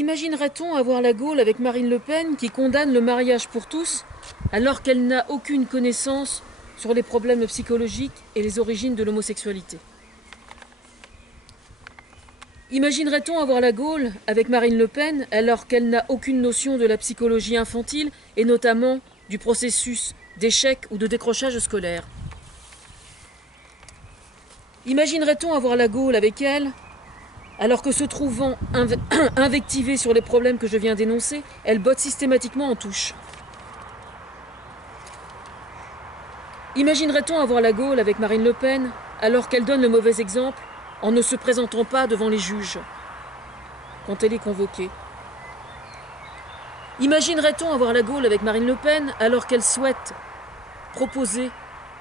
Imaginerait-on avoir la Gaule avec Marine Le Pen qui condamne le mariage pour tous alors qu'elle n'a aucune connaissance sur les problèmes psychologiques et les origines de l'homosexualité? Imaginerait-on avoir la Gaule avec Marine Le Pen alors qu'elle n'a aucune notion de la psychologie infantile et notamment du processus d'échec ou de décrochage scolaire? Imaginerait-on avoir la Gaule avec elle alors que se trouvant invectivée sur les problèmes que je viens d'énoncer, elle botte systématiquement en touche? Imaginerait-on avoir la Gaule avec Marine Le Pen alors qu'elle donne le mauvais exemple en ne se présentant pas devant les juges quand elle est convoquée? Imaginerait-on avoir la Gaule avec Marine Le Pen alors qu'elle souhaite proposer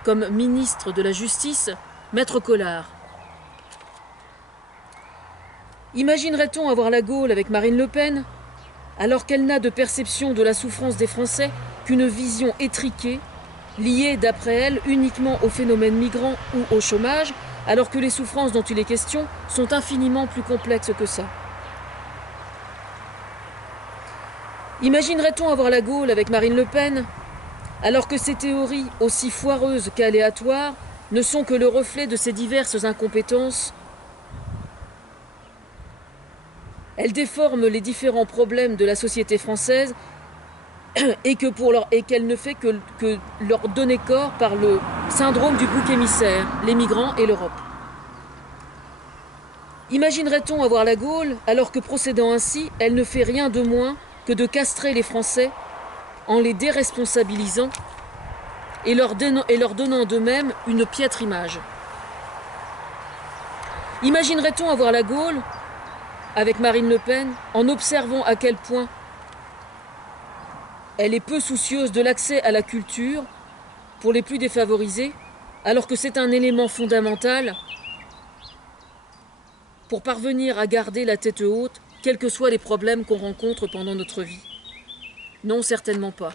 comme ministre de la Justice Maître Collard? Imaginerait-on avoir la Gaule avec Marine Le Pen alors qu'elle n'a de perception de la souffrance des Français qu'une vision étriquée, liée d'après elle uniquement au phénomène migrant ou au chômage, alors que les souffrances dont il est question sont infiniment plus complexes que ça? Imaginerait-on avoir la Gaule avec Marine Le Pen alors que ces théories, aussi foireuses qu'aléatoires, ne sont que le reflet de ses diverses incompétences? Elles déforment les différents problèmes de la société française et qu'elle ne fait que leur donner corps par le syndrome du bouc émissaire, les migrants et l'Europe. Imaginerait-on avoir la Gaule alors que procédant ainsi, elle ne fait rien de moins que de castrer les Français en les déresponsabilisant et leur donnant d'eux-mêmes une piètre image? Imaginerait-on avoir la Gaule avec Marine Le Pen en observant à quel point elle est peu soucieuse de l'accès à la culture pour les plus défavorisés, alors que c'est un élément fondamental pour parvenir à garder la tête haute, quels que soient les problèmes qu'on rencontre pendant notre vie? Non, certainement pas.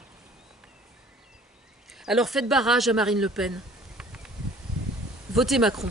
Alors faites barrage à Marine Le Pen. Votez Macron.